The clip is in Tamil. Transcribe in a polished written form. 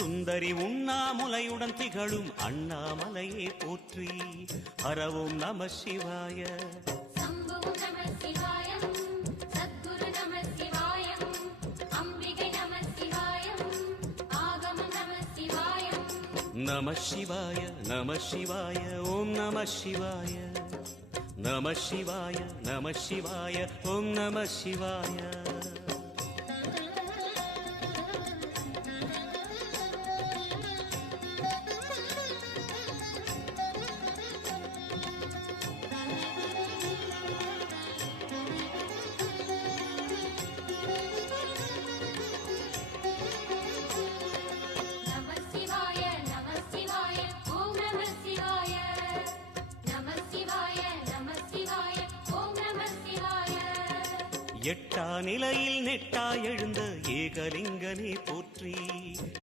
சுந்தரி உண்ணாமுலையுடன் திகழும் அண்ணாமலையே போற்றி. ஹரவோம் நம சிவாய. சம்புவும் நம சிவாயம், சத்குரு நம சிவாயம், அம்பிகை நம சிவாயம், ஆகமம் நம சிவாயம். நம சிவாய நம சிவாய ஓம் நம சிவாய. நம சிவாய நம சிவாய ஓம் நம சிவாய. எட்டா நிலையில் நெட்டா எழுந்த ஏகலிங்கனே போற்றி.